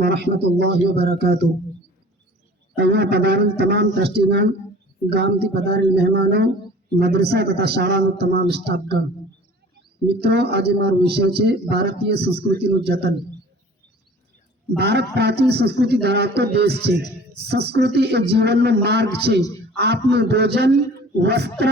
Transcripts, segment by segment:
वरहमतुल्लाहि वबरकातुह। અહીંયા પધારેલ તમામ ટ્રસ્ટીગણ, ગામથી પધારેલ મહેમાનો, મદ્રસા તથા શાળાનો તમામ સ્ટાફગણ, મિત્રો, આજે મારો વિષય છે ભારતીય સંસ્કૃતિનું જતન। ભારત પ્રાચીન સંસ્કૃતિ ધરાવતો દેશ છે। સંસ્કૃતિ એ જીવનનો માર્ગ છે। આપનું ભોજન, વસ્ત્ર,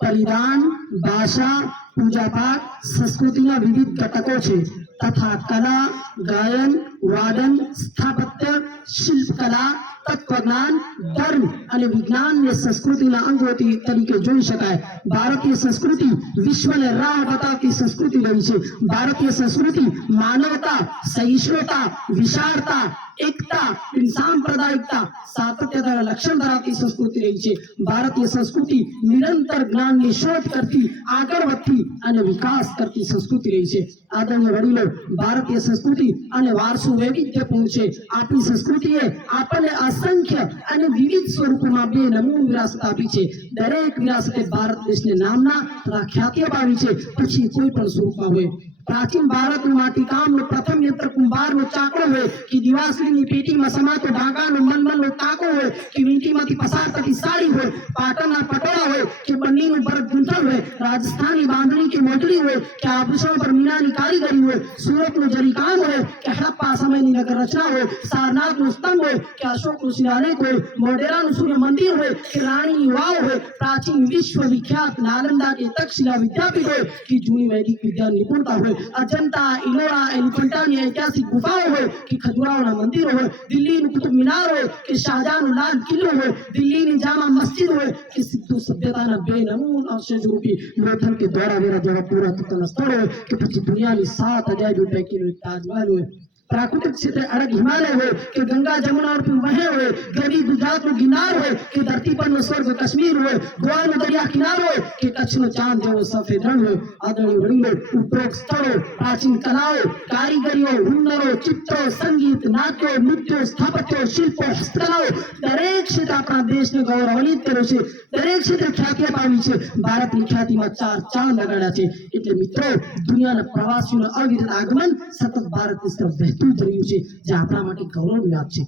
પરિધાન, ભાષા, પૂજાપાઠ સંસ્કૃતિના વિવિધ ઘટકો છે તથા કલા, ગાયન, વાદન, સ્થાપત્ય, શિલ્પકલા, તત્વજ્ઞાન, ધર્મ અને વિજ્ઞાનને સંસ્કૃતિના અંગો તરીકે જોઈ શકાય। ભારતીય સંસ્કૃતિ વિશ્વને રાહ બતાવતી સંસ્કૃતિ રહી છે। ભારતીય સંસ્કૃતિ માનવતા, સહિષ્ણુતા, વિશાળતા, એકતા, સાંપ્રદાયિકતા, સાતત્યતાના લક્ષણ ધરાવતી સંસ્કૃતિ રહી છે। ભારતીય સંસ્કૃતિ નિરંતર જ્ઞાનની શોધ કરતી, આગળ વધતી અને વિકાસ કરતી સંસ્કૃતિ રહી છે। આદરણીય વડીલો, ભારતીય સંસ્કૃતિ અને વારસો વૈવિધ્યપૂર્ણ છે। આપણી સંસ્કૃતિએ આપણને અસંખ્ય અને વિવિધ સ્વરૂપોમાં બેનમૂન વિરાસત આપી છે। દરેક વિરાસતે ભારત દેશને નામના તથા ખ્યાતિ અપાવી છે, પછી કોઈ પણ સ્વરૂપમાં હોય। प्राचीन भारत में माटीकाम नो प्रथम यंत्र कुंभार नो चाकड़ो है कि दिवासली नी पेटी में समातो ढाका नो मनमन नो ताको है कि वींटी माथी पसार थती साड़ी है, पाटण ना पटोळा है कि बन्नी नो भरत गूंथण है, राजस्थानी बांधणी की मोटरी है कि आभूषण पर मीनानी कारीगरी है, सूरत नो जरी काम है कि हड़प्पा समय नी नगर रचना है, सारनाथ नो स्तंभ है कि अशोक नो शिलालेख है, मोढेरा नो सूर्य मंदिर है कि रानी वाव है, प्राचीन विश्व विख्यात नालंदा के तक्षशिला विद्यापीठ है कि जूनी वैदिक विद्या निपुणता है, अजंता, इलोरा, एलिफेंटा की ऐतिहासिक गुफाओं है कि खजुराहो मंदिर है, दिल्ली में कुतुब मीनार है कि शाहजहां लाल किलो है, दिल्ली में जामा मस्जिद है कि सिद्धू सभ्यता ना बेनमून अवशेष रूपी लोथल के द्वारा मेरा जगह पूरा तत्व स्थल है कि પછી દુનિયાની 7 અજાયબી પૈકીનો તાજમहल है। प्राकृतिक क्षेत्र अरग हिमालय हो कि गंगा जमुना और वहे हो, गरी गुजरात में गिनार हो कि धरती पर नो स्वर्ग कश्मीर हो, गोवा में दरिया किनारो हो कि कच्छ नो चांद जो सफेद रण हो। आदरणीय वडीलो, उपरोक्त स्थलों, प्राचीन कलाओं, कारीगरीओ, हुनरो, चित्रों, संगीत, नाट्यो, नृत्यो, स्थापत्यो, शिल्पो, हस्तकलाओ दरेक क्षेत्र अपना देश ने गौरवान्वित कर्यो छे। दरेक क्षेत्र ख्याति अपावी छे। भारतनी ख्यातिमां 4 चांद लगाड्या छे। એટલે મિત્રો, દુનિયાના પ્રવાસીઓનું અવિરત આગમન સતત ભારતની તરફ વહેતું જ રહ્યું છે, જે આપણા માટે ગૌરવની વાત છે।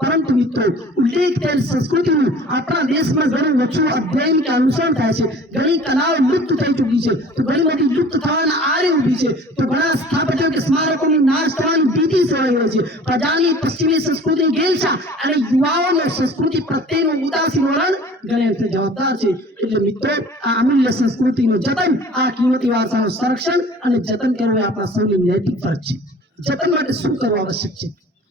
પરંતુ મિત્રો, ઉલ્લેખ થયેલ સંસ્કૃતિનું આપણા દેશમાં ઘણું ઓછું અધ્યયન કે અનુસરણ થાય છે। ઘણી કલાઓ લુપ્ત થઈ ચૂકી છે, તો ઘણી બધી લુપ્ત થવાના આરે ઊભી છે, તો ઘણા સ્થાપત્યો કે સ્મારકોની નાશ થવાની ભીતિ સેવાઈ રહી છે। પ્રજાની પશ્ચિમી સંસ્કૃતિની ઘેલછા અને યુવાઓનો સંસ્કૃતિ પ્રત્યેનું ઉદાસીન વલણ ઘણી રીતે જવાબદાર છે। એટલે મિત્રો, આ અમૂલ્ય સંસ્કૃતિનું જતન, આ કિંમતી વારસાનું સંરક્ષણ અને જતન કરવું એ આપણા સૌની નૈતિક ફરજ છે। જતન માટે શું કરવું આવશ્યક છે?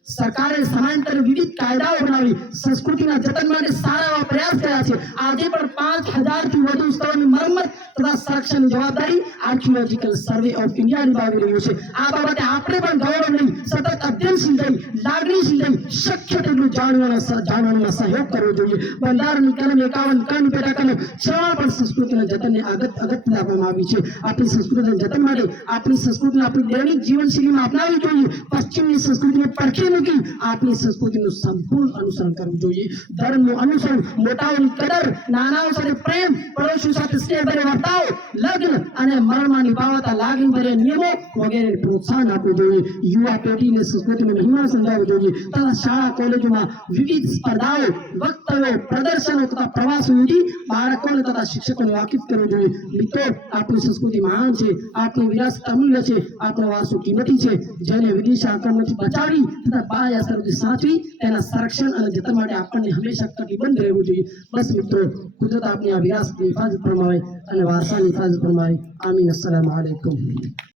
सरकारे समांतर विविध कायदाओं बनावी संस्कृतिना जतन माटे सारा एवा प्रयास कर्या छे। आजे पण 5000 थी વધુ સ્થળોની મરમ્મત તથા સંરક્ષણની જવાબદારી આર્કિયોલોજીકલ સર્વે ઓફ ઇન્ડિયા નિભાવી રહ્યું છે। આ બાબતે આપણે પણ ગૌરવ લઈ સતત અધ્યયનશીલ રહી લાગણીશીલ રહી શક્ય તેટલું જાણવાનો સહયોગ કરવો જોઈએ। બંધારણની કલમ 51 કલમ પેટા કલમ 6 પણ સંસ્કૃતિના જતનને અગત્ય આપવામાં આવી છે। આપણી સંસ્કૃતિના જતન માટે આપણી સંસ્કૃતિને આપણી દૈનિક જીવનશૈલીમાં અપનાવવી જોઈએ। પશ્ચિમની સંસ્કૃતિને પડખે મૂકી આપણી સંસ્કૃતિનું સંપૂર્ણ અનુસરણ કરવું જોઈએ। ધર્મનું અનુસરણ, મોટાઓની કદર, નાનાઓ સાથે પ્રેમ, પડોશીઓ સાથે સ્નેહભર્યો વર્તાવ, લગ્ન અને મરણમાં નિભાવતા લાગણીભર્યા નિયમો વગેરેને પ્રોત્સાહન આપવું જોઈએ। યુવા પેઢીને સંસ્કૃતિનો મહિમા સમજાવવો જોઈએ તથા શાળા કોલેજોમાં વિવિધ સ્પર્ધાઓ, વક્તવ્યો, પ્રદર્શનો તથા પ્રવાસો યોજી બાળકોને તથા શિક્ષકોને વાકેફ કરવું જોઈએ। મિત્રો, આપણી સંસ્કૃતિ મહાન છે, આપણી વિરાસત અમૂલ્ય છે, આપણો વારસો કિંમતી છે, જેને વિદેશી આક્રમણથી બચાવી તથા બાહ્ય અસરોથી સાચવી તેના સંરક્ષણ અને જતન માટે આપણને હંમેશા કટિબદ્ધ રહેવું જોઈએ। બસ મિત્રો, કુદરત આપણી આ વિરાસતની હિફાજત ફરમાવે અને વારસાની હિફાજત ફરમાવે। આમીન। અસ્સલામુ અલૈકુમ।